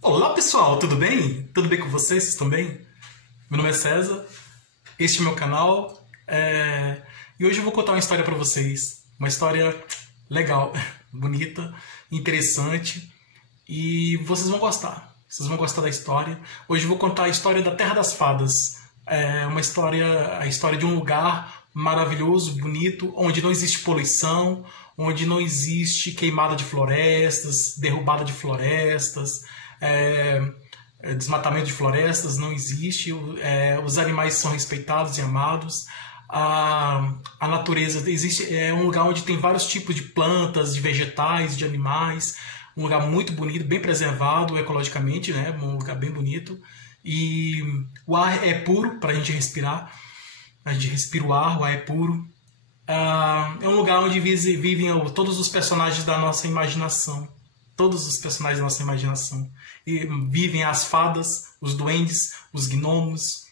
Olá pessoal, tudo bem? Tudo bem com vocês? Vocês estão bem? Meu nome é César, este é meu canal e hoje eu vou contar uma história para vocês. Uma história legal, bonita, interessante e vocês vão gostar. Vocês vão gostar da história. Hoje eu vou contar a história da Terra das Fadas. É a história de um lugar maravilhoso, bonito, onde não existe poluição, onde não existe queimada de florestas, derrubada de florestas, desmatamento de florestas não existe, os animais são respeitados e amados, a natureza existe, é um lugar onde tem vários tipos de plantas, de vegetais, de animais, um lugar muito bonito, bem preservado ecologicamente, né? Um lugar bem bonito, e o ar é puro para a gente respirar, a gente respira o ar é puro. É um lugar onde vivem todos os personagens da nossa imaginação. Todos os personagens da nossa imaginação. E vivem as fadas, os duendes, os gnomos,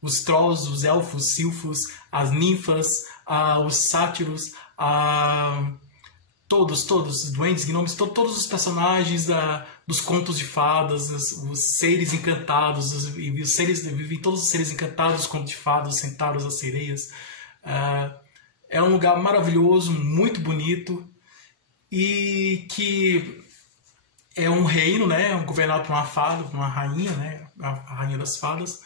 os trolls, os elfos, os silfos, as ninfas, os sátiros, todos os duendes, gnomos, todos os personagens dos contos de fadas, os seres encantados, vivem todos os seres encantados dos contos de fadas, os centauros, as sereias. É um lugar maravilhoso, muito bonito, e que é um reino, né, governado por uma fada, por uma rainha, né, a rainha das fadas,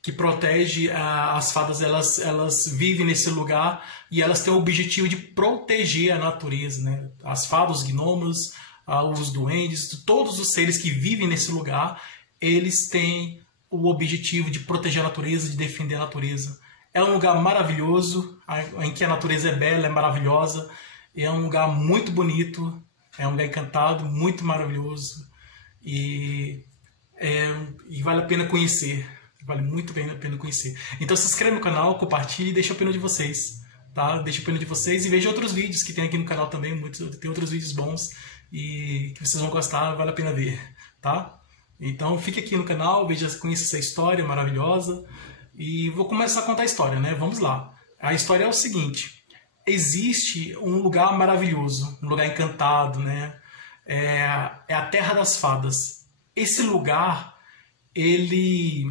que protege as fadas. Elas vivem nesse lugar e elas têm o objetivo de proteger a natureza, né? As fadas, os gnomos, os duendes, todos os seres que vivem nesse lugar, eles têm o objetivo de proteger a natureza, de defender a natureza. É um lugar maravilhoso, em que a natureza é bela, é maravilhosa. É um lugar muito bonito, é um lugar encantado, muito maravilhoso. E vale a pena conhecer. Vale muito bem a pena conhecer. Então se inscreve no canal, compartilhe e deixa a opinião de vocês. Tá? Deixa a opinião de vocês e veja outros vídeos que tem aqui no canal também. Tem outros vídeos bons e que vocês vão gostar, vale a pena ver. Tá? Então fique aqui no canal, conheça essa história maravilhosa. E vou começar a contar a história, né? Vamos lá. A história é o seguinte. Existe um lugar maravilhoso, um lugar encantado, né? É a Terra das Fadas. Esse lugar, ele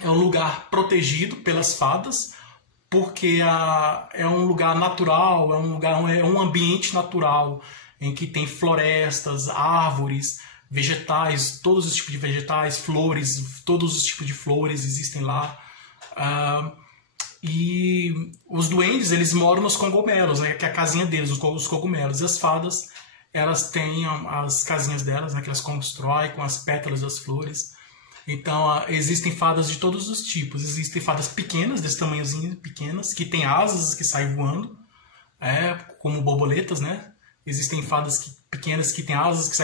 é um lugar protegido pelas fadas, porque é um lugar natural, é um ambiente natural, em que tem florestas, árvores, vegetais, todos os tipos de vegetais, flores, todos os tipos de flores existem lá. E os duendes, eles moram nos cogumelos, né, que é a casinha deles, os cogumelos. E as fadas, elas têm as casinhas delas, né, que elas constroem com as pétalas das flores. Então, existem fadas de todos os tipos. Existem fadas pequenas, desse tamanhozinho, pequenas, que têm asas, que saem voando, como borboletas, né? Existem fadas pequenas que têm asas, que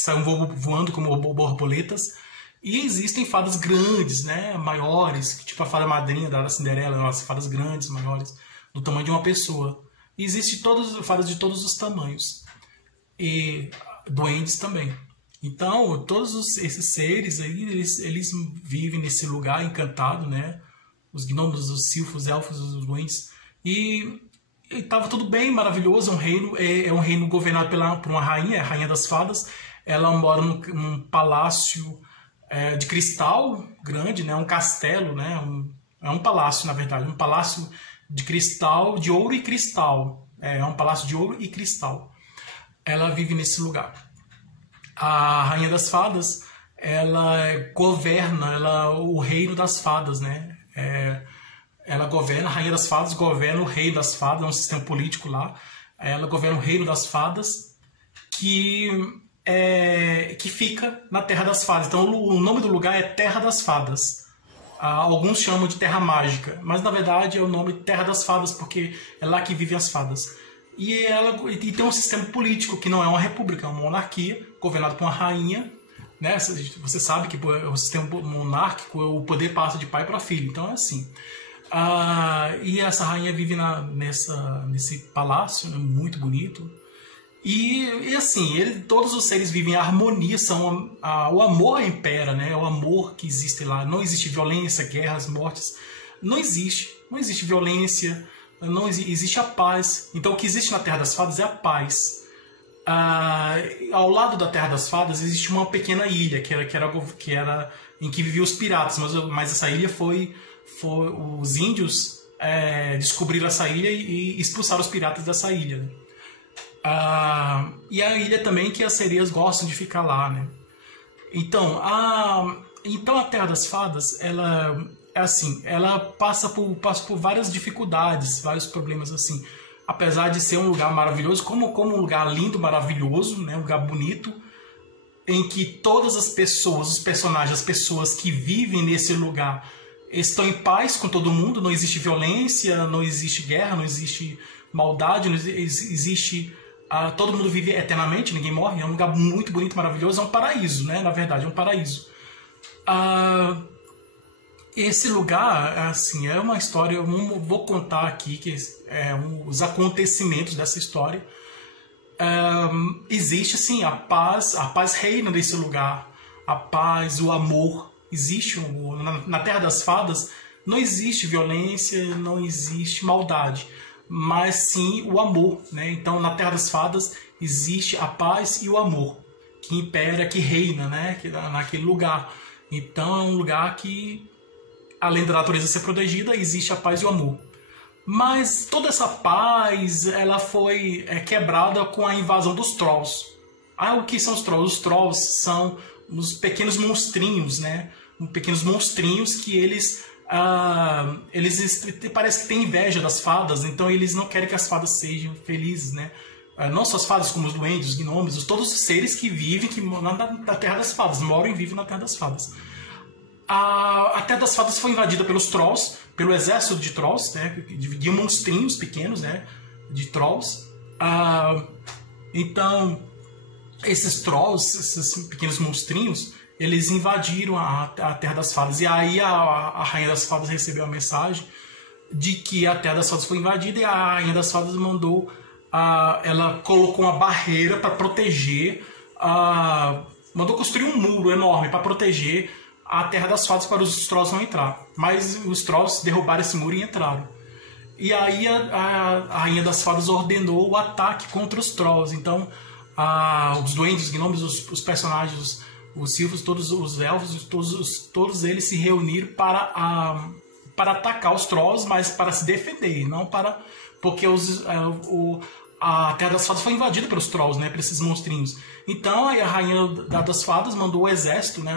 saem voando como borboletas. E existem fadas grandes, né, maiores, tipo a fada madrinha da Cinderela, as fadas grandes, maiores, do tamanho de uma pessoa. E existem fadas de todos os tamanhos. E duendes também. Então, todos esses seres aí, eles vivem nesse lugar encantado, né? Os gnomos, os silfos, os elfos, os duendes. E estava tudo bem, maravilhoso. É um reino governado por uma rainha, a rainha das fadas. Ela mora num palácio de cristal grande, né? Um castelo, né? É um palácio, na verdade, um palácio de cristal, de ouro e cristal. É um palácio de ouro e cristal. Ela vive nesse lugar. A rainha das fadas, ela governa o reino das fadas, né? A rainha das fadas governa o rei das fadas, é um sistema político lá. Ela governa o reino das fadas, que fica na Terra das Fadas. Então o nome do lugar é Terra das Fadas. Alguns chamam de Terra Mágica, mas na verdade é o nome Terra das Fadas, porque é lá que vivem as fadas. E tem um sistema político que não é uma república, é uma monarquia, governada por uma rainha, né? Você sabe que o sistema monárquico, o poder passa de pai para filho, então é assim. E essa rainha vive nesse palácio, né, muito bonito. E assim, todos os seres vivem em harmonia, o amor impera, né? É o amor que existe lá. Não existe violência, guerras, mortes. Não existe violência, não existe a paz. Então o que existe na Terra das Fadas é a paz. Ao lado da Terra das Fadas existe uma pequena ilha que era em que viviam os piratas, mas essa ilha os índios descobriram essa ilha e expulsaram os piratas dessa ilha, né? E a ilha também que as sereias gostam de ficar lá, né? Então a Terra das Fadas, ela passa por várias dificuldades, vários problemas assim. Apesar de ser um lugar maravilhoso, como um lugar lindo, maravilhoso, né? Um lugar bonito, em que todas as pessoas, os personagens, as pessoas que vivem nesse lugar estão em paz com todo mundo, não existe violência, não existe guerra, não existe maldade, não existe... todo mundo vive eternamente, ninguém morre, é um lugar muito bonito, maravilhoso, é um paraíso, né? Na verdade, é um paraíso. Esse lugar, assim, é uma história, eu não vou contar aqui os acontecimentos dessa história. Existe, sim, a paz reina nesse lugar, a paz, o amor, existe na Terra das Fadas, não existe violência, não existe maldade, mas sim o amor, né? Então, na Terra das Fadas existe a paz e o amor, que impera, que reina, né? Naquele lugar. Então, é um lugar que, além da natureza ser protegida, existe a paz e o amor. Mas toda essa paz, ela foi quebrada com a invasão dos Trolls. O que são os Trolls? Os Trolls são uns pequenos monstrinhos, né? Pequenos monstrinhos que eles parece que têm inveja das fadas, então eles não querem que as fadas sejam felizes, né? Não só as fadas, como os duendes, os gnomos, todos os seres que vivem na Terra das Fadas, moram e vivem na Terra das Fadas. A Terra das Fadas foi invadida pelos Trolls, pelo exército de Trolls, né? De monstrinhos pequenos, né? De Trolls. Então, esses Trolls, esses pequenos monstrinhos, eles invadiram a Terra das Fadas. E aí a Rainha das Fadas recebeu a mensagem de que a Terra das Fadas foi invadida, e a Rainha das Fadas mandou... ela colocou uma barreira para proteger... mandou construir um muro enorme para proteger a Terra das Fadas para os Trolls não entrar. Mas os Trolls derrubaram esse muro e entraram. E aí a Rainha das Fadas ordenou o ataque contra os Trolls. Então, os duendes, os gnomos, os personagens, os silfos, todos os elfos, todos eles se reuniram para atacar os Trolls, mas para se defender, não para... Porque a Terra das Fadas foi invadida pelos Trolls, né, por esses monstrinhos. Então a Rainha das Fadas mandou o exército, né,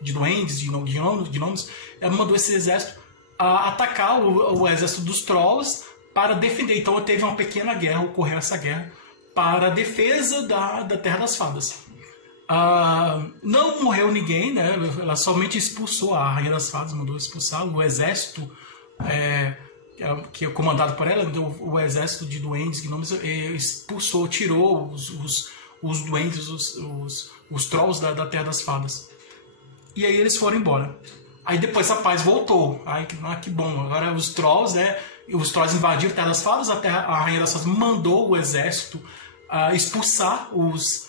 de duendes, de gnomos, ela mandou esse exército atacar o exército dos Trolls para defender. Então teve uma pequena guerra, ocorreu essa guerra para a defesa da Terra das Fadas. Não morreu ninguém, né? Ela somente expulsou, a Rainha das Fadas mandou expulsar o exército que é comandado por ela, o exército de duendes, gnomos, expulsou, tirou os duendes, os Trolls da Terra das Fadas. E aí eles foram embora. Aí depois a paz voltou. Que bom. Agora os Trolls, né? Os Trolls invadiram a Terra das Fadas, a Rainha das Fadas mandou o exército expulsar os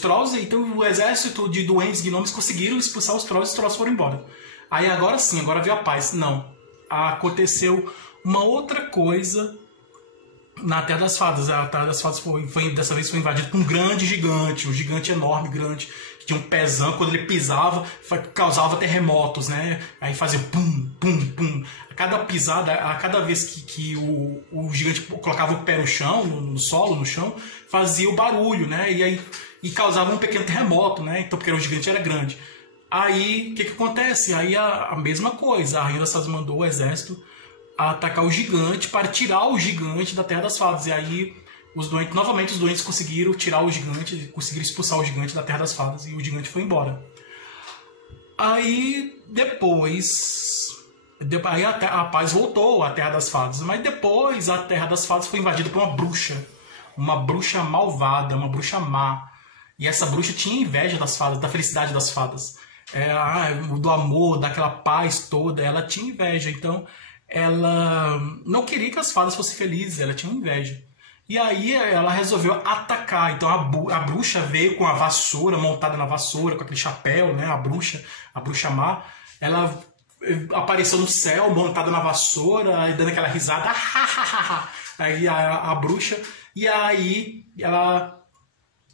Trolls, então o exército de duendes gnomos conseguiram expulsar os Trolls foram embora. Aí agora sim, agora veio a paz. Não. Aconteceu uma outra coisa na Terra das Fadas. A Terra das Fadas dessa vez foi invadida por um grande gigante, um gigante enorme, grande, que tinha um pezão, quando ele pisava, causava terremotos, né? Aí fazia pum, pum, pum. A cada pisada, a cada vez que o gigante colocava o pé no chão, no solo, no chão, fazia o barulho, né? E causava um pequeno terremoto, né? Então, porque o gigante era grande. Aí, o que acontece? Aí a mesma coisa, a Rainha das Fadas mandou o exército atacar o gigante para tirar o gigante da Terra das Fadas. E aí, novamente os doentes conseguiram tirar o gigante, conseguiram expulsar o gigante da Terra das Fadas e o gigante foi embora. Aí, depois a paz voltou à Terra das Fadas, mas depois a Terra das Fadas foi invadida por uma bruxa malvada, uma bruxa má. E essa bruxa tinha inveja das fadas, da felicidade das fadas. Do amor, daquela paz toda, ela tinha inveja. Então, ela não queria que as fadas fossem felizes, ela tinha inveja. E aí ela resolveu atacar. Então a bruxa veio com a vassoura, montada na vassoura, com aquele chapéu, né? A bruxa má. Ela apareceu no céu, montada na vassoura, e dando aquela risada. Aí a bruxa... E aí ela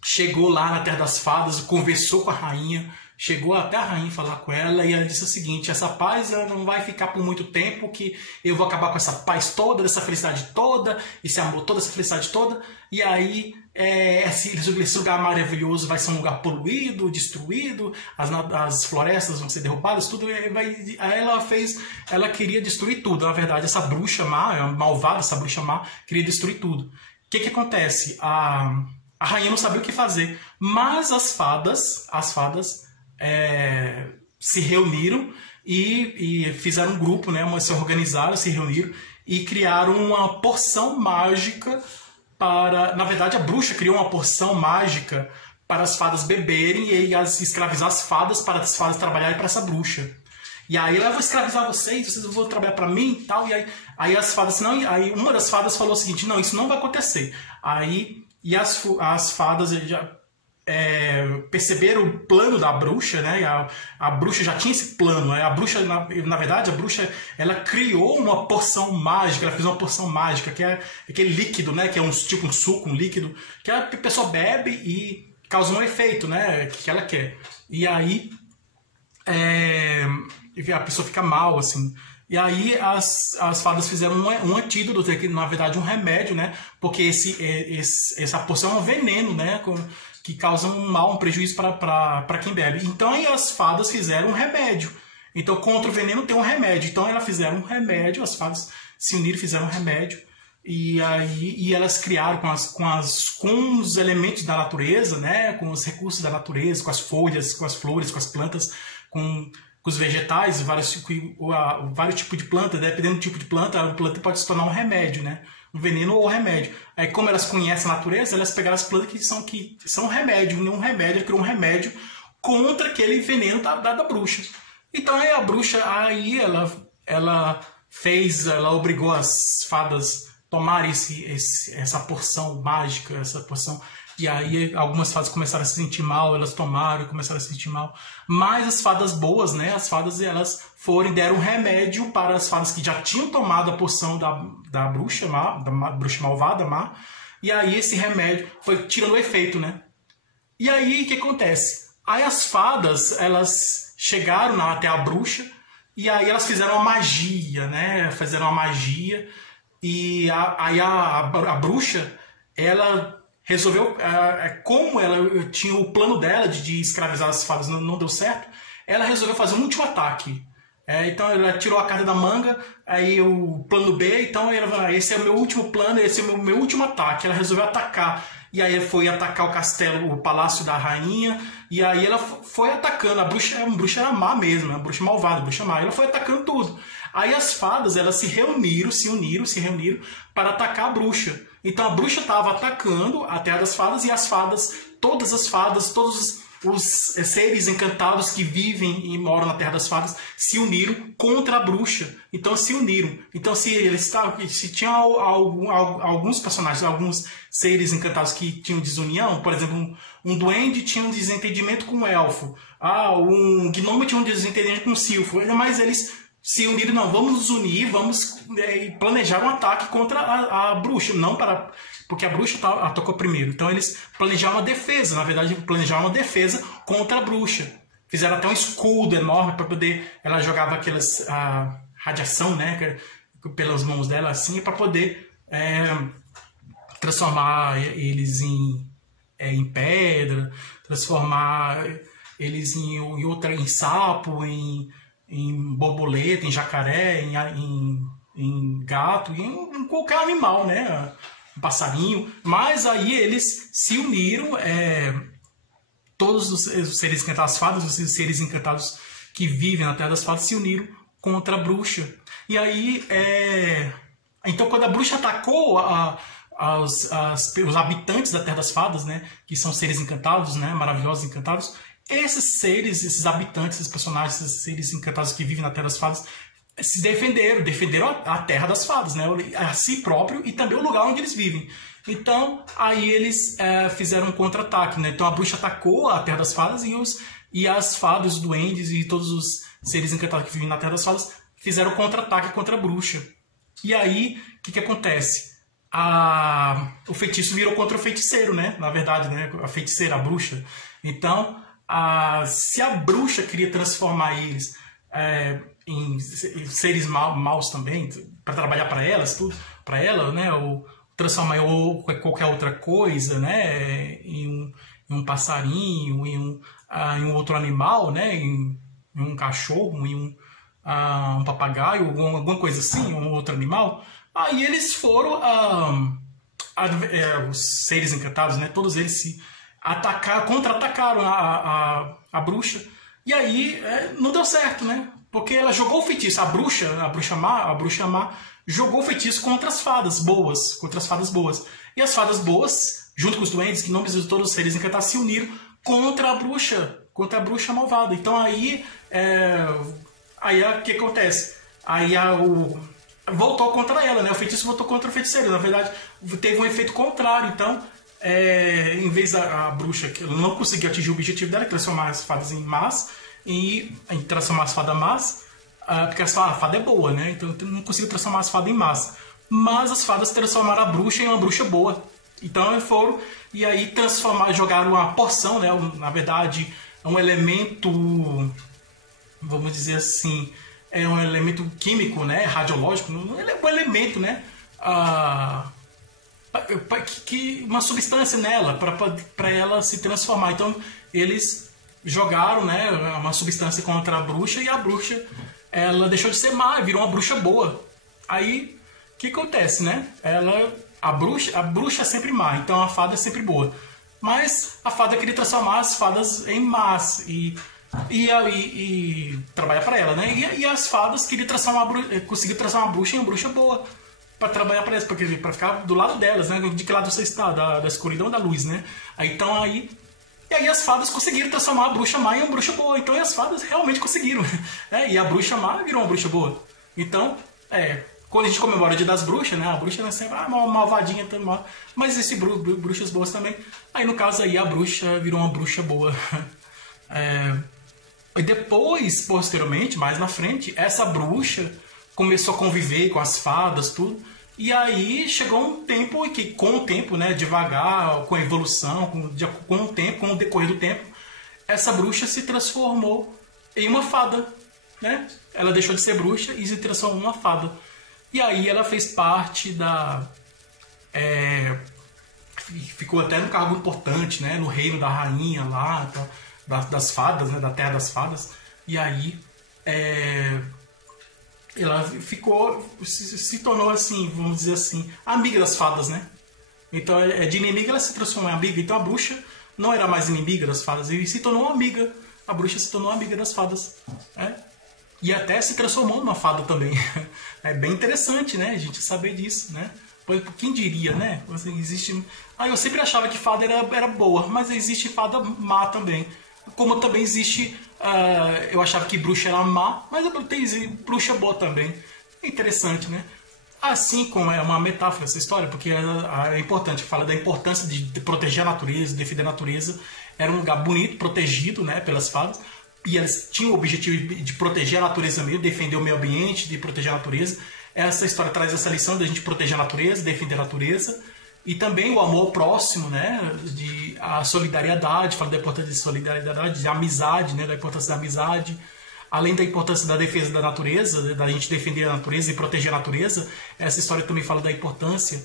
chegou lá na Terra das Fadas, conversou com a rainha, chegou até a rainha falar com ela, e ela disse o seguinte: essa paz não vai ficar por muito tempo, que eu vou acabar com essa paz toda, essa felicidade toda, esse amor todo, essa felicidade toda, e aí esse lugar maravilhoso vai ser um lugar poluído, destruído, as florestas vão ser derrubadas, tudo. Aí ela queria destruir tudo. Na verdade, essa bruxa má, malvada, essa bruxa má, queria destruir tudo. O que acontece? A rainha não sabia o que fazer, mas as fadas se reuniram e fizeram um grupo, né? Se organizaram, se reuniram e criaram uma poção mágica para... Na verdade, a bruxa criou uma poção mágica para as fadas beberem e escravizar as fadas, para as fadas trabalharem para essa bruxa. E aí ela: eu vou escravizar vocês vão trabalhar para mim e tal. E aí as fadas... Não, aí uma das fadas falou o seguinte: não, isso não vai acontecer. E as fadas já perceberam o plano da bruxa, né? A bruxa já tinha esse plano. A bruxa, na verdade, a bruxa, ela criou uma poção mágica. Ela fez uma poção mágica, que é aquele líquido, né? Que é tipo um suco, um líquido, que a pessoa bebe e causa um efeito, né? Que ela quer. E aí a pessoa fica mal, assim. E aí as fadas fizeram um antídoto, que na verdade um remédio, né? Porque essa poção é um veneno, né? Que causa um mal, um prejuízo para quem bebe. Então aí as fadas fizeram um remédio. Então contra o veneno tem um remédio. Então elas fizeram um remédio, as fadas se uniram e fizeram um remédio. E elas criaram com os elementos da natureza, né? Com os recursos da natureza, com as folhas, com as flores, com as plantas, com os vegetais, vários tipos de planta. Dependendo do tipo de planta, a planta pode se tornar um remédio, né? Um veneno ou remédio. Aí, como elas conhecem a natureza, elas pegaram as plantas que são remédio, não um remédio, ela criou um remédio contra aquele veneno da bruxa. Então aí a bruxa, ela obrigou as fadas a tomarem essa porção mágica, essa porção. E aí algumas fadas começaram a se sentir mal, elas tomaram e começaram a se sentir mal. Mas as fadas boas, né? As fadas, elas foram e deram um remédio para as fadas que já tinham tomado a poção da bruxa má, da bruxa malvada má. E aí esse remédio foi tirando o efeito, né? E aí o que acontece? Aí as fadas, elas chegaram até a bruxa e aí elas fizeram uma magia, né? Fizeram uma magia e aí a bruxa, ela resolveu, como ela tinha o plano dela de escravizar as fadas, não deu certo, ela resolveu fazer um último ataque. Então ela tirou a carta da manga, aí o plano B, então esse é o meu último plano, esse é o meu último ataque. Ela resolveu atacar, e aí foi atacar o castelo, o palácio da rainha, e aí ela foi atacando. A bruxa era má mesmo, a bruxa malvada, a bruxa má, ela foi atacando tudo. Aí as fadas, elas se reuniram para atacar a bruxa. Então a bruxa estava atacando a Terra das Fadas, e as fadas, todas os seres encantados que vivem e moram na Terra das Fadas se uniram contra a bruxa. Então se uniram. Então se tinha alguns personagens, alguns seres encantados que tinham desunião, por exemplo, um duende tinha um desentendimento com um elfo, um gnomo tinha um desentendimento com um silfo, mas eles se uniram: não, vamos nos unir, vamos planejar um ataque contra a bruxa, porque a bruxa atacou primeiro. Então eles planejaram uma defesa, na verdade planejaram uma defesa contra a bruxa. Fizeram até um escudo enorme para poder, ela jogava aquelas radiação, né, pelas mãos dela assim, para poder transformar eles em pedra, transformar eles em sapo, em borboleta, em jacaré, em gato, em qualquer animal, né? Um passarinho. Mas aí eles se uniram, todos os seres encantados, as fadas, os seres encantados que vivem na Terra das Fadas se uniram contra a bruxa. E aí, então quando a bruxa atacou os habitantes da Terra das Fadas, né? Que são seres encantados, né? Maravilhosos, encantados. Esses seres, esses habitantes, esses personagens, esses seres encantados que vivem na Terra das Fadas se defenderam a Terra das Fadas, né? A si próprio e também o lugar onde eles vivem. Então, aí eles fizeram um contra-ataque, né? Então a bruxa atacou a Terra das Fadas e as fadas, os duendes e todos os seres encantados que vivem na Terra das Fadas fizeram contra-ataque contra a bruxa. E aí, o que acontece? o feitiço virou contra o feiticeiro, né? Na verdade, né? A feiticeira, a bruxa. Então, se a bruxa queria transformar eles em seres maus também, para trabalhar para elas, tudo, para ela, né? Ou transformar ou qualquer outra coisa, né? Em um passarinho, em um outro animal, né? Em um cachorro, em um papagaio, alguma coisa assim, um outro animal. Aí eles foram, os seres encantados, né? Todos eles se contra-atacaram a bruxa. E aí não deu certo, né? Porque ela jogou o feitiço, a bruxa má jogou o feitiço contra as fadas boas, E as fadas boas, junto com os duendes, que nomes de todos os seres encantados, se uniram contra a bruxa malvada. Então aí o que acontece? Aí voltou contra ela, né? O feitiço voltou contra o feiticeiro. Na verdade, teve um efeito contrário. Então, em vez da bruxa, que ela não conseguiu atingir o objetivo dela, transformar as fadas em más, e transformar as fadas más, porque a fada é boa, né? Então não conseguiu transformar as fadas em más. Mas as fadas transformaram a bruxa em uma bruxa boa. Então eles foram e aí jogaram uma porção, né? Na verdade, um elemento, vamos dizer assim, é um elemento químico, né? Radiológico, um elemento, né? Uma substância nela para ela se transformar. Então eles jogaram, né, uma substância contra a bruxa e a bruxa ela deixou de ser má, virou uma bruxa boa. Aí o que acontece, né? A bruxa é sempre má, então a fada é sempre boa. Mas a fada queria transformar as fadas em más e trabalhar para ela, né? E as fadas queriam conseguir transformar a bruxa em uma bruxa boa para trabalhar para elas, para ficar do lado delas, né? De que lado você está, da escuridão ou da luz, né? E aí as fadas conseguiram transformar a bruxa má em uma bruxa boa. Então as fadas realmente conseguiram, né? E a bruxa má virou uma bruxa boa. Então, quando a gente comemora o Dia das Bruxas, né? A bruxa é sempre uma malvadinha, mas existem bruxas boas também. Aí no caso aí a bruxa virou uma bruxa boa. E depois, posteriormente, mais na frente, essa bruxa começou a conviver com as fadas, tudo. E aí chegou um tempo que, com o tempo, né, devagar, com a evolução, com o decorrer do tempo, essa bruxa se transformou em uma fada, né? Ela deixou de ser bruxa e se transformou em uma fada. E aí ela fez parte ficou até num cargo importante, né, no reino da rainha lá, das fadas, né, da Terra das Fadas. E aí ela se tornou assim, vamos dizer assim, amiga das fadas, né? Então de inimiga ela se transformou em amiga. Então a bruxa não era mais inimiga das fadas e se tornou amiga. A bruxa se tornou amiga das fadas, né? E até se transformou numa fada também. É bem interessante, né? A gente saber disso, né? Quem diria, né? Eu sempre achava que fada era boa, mas existe fada má também. Como também existe, eu achava que bruxa era má, mas tem bruxa boa também. É interessante, né? Assim como é uma metáfora essa história, porque é importante, fala da importância de proteger a natureza, defender a natureza. Era um lugar bonito, protegido, né, pelas fadas, e elas tinham o objetivo de proteger a natureza mesmo, defender o meio ambiente, de proteger a natureza. Essa história traz essa lição da gente proteger a natureza, defender a natureza. E também o amor próximo, né? A solidariedade, fala da importância de solidariedade, de amizade, né? Da importância da amizade. Além da importância da defesa da natureza, da gente defender a natureza e proteger a natureza, essa história também fala da importância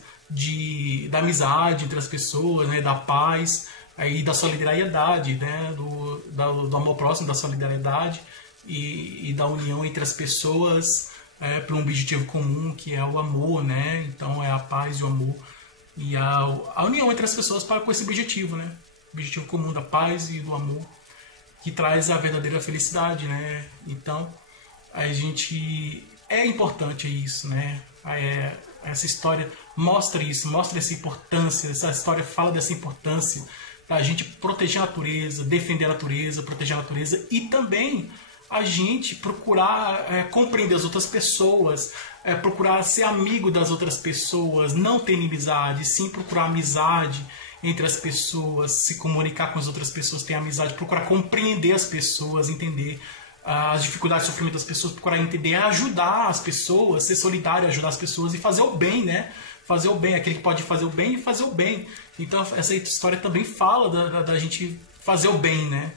da amizade entre as pessoas, né? Da paz e da solidariedade, né? Do amor próximo, da solidariedade e da união entre as pessoas para um objetivo comum, que é o amor, né? Então é a paz e o amor. E a união entre as pessoas com esse objetivo, né? O objetivo comum da paz e do amor, que traz a verdadeira felicidade, né? Então, é importante isso, né? Essa história mostra isso, mostra essa importância, essa história fala dessa importância da gente proteger a natureza, defender a natureza, proteger a natureza e também a gente procurar compreender as outras pessoas, procurar ser amigo das outras pessoas, não ter inimizade, sim procurar amizade entre as pessoas, se comunicar com as outras pessoas, ter amizade, procurar compreender as pessoas, entender as dificuldades e sofrimento das pessoas, procurar entender, ajudar as pessoas, ser solidário, ajudar as pessoas e fazer o bem, né? fazer o bem, aquele que pode fazer o bem e fazer o bem. Então essa história também fala da gente fazer o bem, né?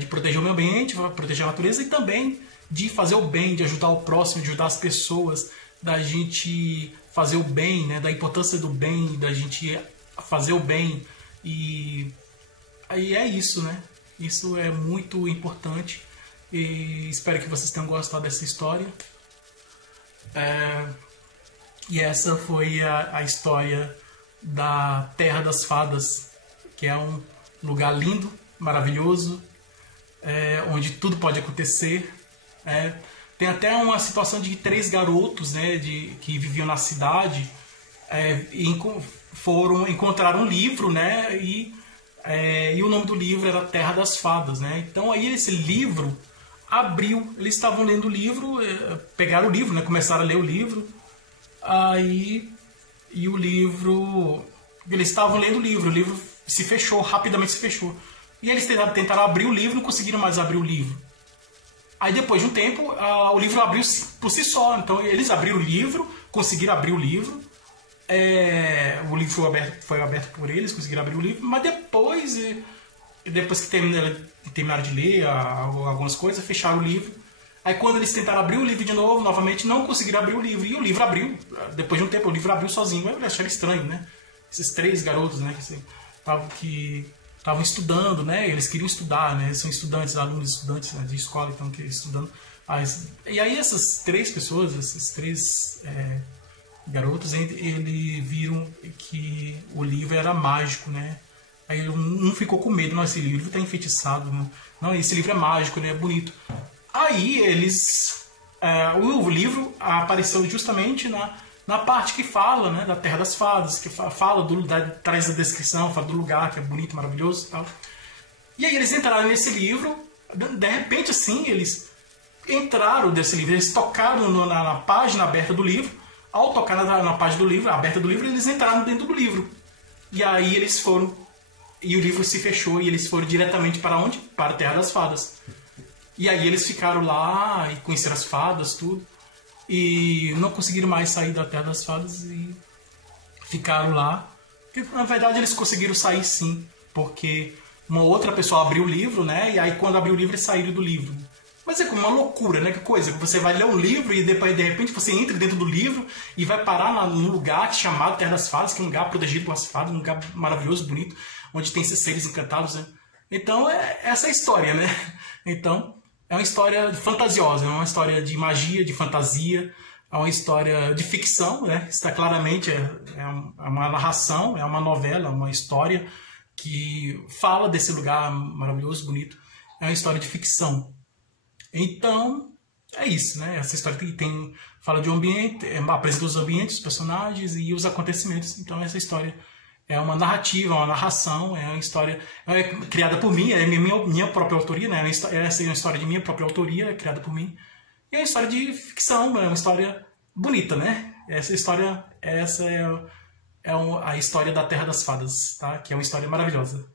De proteger o meio ambiente, proteger a natureza e também de fazer o bem, de ajudar o próximo, de ajudar as pessoas, da gente fazer o bem, né? Da importância do bem, da gente fazer o bem. E aí é isso, né? Isso é muito importante e espero que vocês tenham gostado dessa história. E essa foi a história da Terra das Fadas, que é um lugar lindo, maravilhoso, onde tudo pode acontecer. Tem até uma situação de 3 garotos, né, que viviam na cidade, encontraram um livro, né, e o nome do livro era Terra das Fadas, né? Então aí esse livro abriu, eles estavam lendo o livro, pegaram o livro, né, começaram a ler o livro, e o livro, eles estavam lendo o livro se fechou, rapidamente se fechou. E eles tentaram abrir o livro, não conseguiram mais abrir o livro. Aí depois de um tempo, o livro abriu por si só. Então eles abriram o livro, conseguiram abrir o livro. O livro foi aberto por eles, conseguiram abrir o livro. Mas depois que terminaram de ler algumas coisas, fecharam o livro. Aí quando eles tentaram abrir o livro de novo, novamente não conseguiram abrir o livro. E o livro abriu. Depois de um tempo, o livro abriu sozinho. Eu achei estranho, né? Esses 3 garotos, né, que estavam estudando, né? Eles queriam estudar, né? Eles são estudantes, alunos estudantes, né, de escola, então estudando. E aí essas 3 pessoas, esses 3 garotos, eles viram que o livro era mágico, né? Aí um ficou com medo, não, esse livro está enfeitiçado, né? Não, esse livro é mágico, ele é bonito. Aí o livro apareceu justamente na parte que fala, né, da Terra das Fadas, que fala traz a descrição, fala do lugar que é bonito, maravilhoso e tal. E aí eles entraram nesse livro, de repente assim, eles entraram desse livro, eles tocaram na página aberta do livro. Ao tocar na página do livro, aberta do livro, eles entraram dentro do livro. E aí eles foram, e o livro se fechou, e eles foram diretamente para onde? Para a Terra das Fadas. E aí eles ficaram lá, e conheceram as fadas, tudo. E não conseguiram mais sair da Terra das Fadas e ficaram lá. Porque, na verdade, eles conseguiram sair sim, porque uma outra pessoa abriu o livro, né? E aí quando abriu o livro, eles saíram do livro. Mas é como uma loucura, né? Que coisa, você vai ler um livro e depois, de repente, você entra dentro do livro e vai parar num lugar chamado Terra das Fadas, que é um lugar protegido pelas fadas, um lugar maravilhoso, bonito, onde tem esses seres encantados, né? Então, essa é a história, né? Então, é uma história fantasiosa, é uma história de magia, de fantasia, é uma história de ficção, né? Está claramente uma narração, é uma novela, uma história que fala desse lugar maravilhoso, bonito. É uma história de ficção. Então, é isso, né? Essa história fala de um ambiente, apresenta os ambientes, os personagens e os acontecimentos. Então, essa história é uma narrativa, uma narração, é uma história criada por mim, é minha própria autoria, né? Essa é uma história de minha própria autoria, criada por mim. E é uma história de ficção, é uma história bonita, né? Essa é a história da Terra das Fadas, tá? Que é uma história maravilhosa.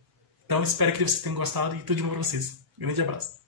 Então, espero que vocês tenham gostado e tudo de bom pra vocês. Grande abraço.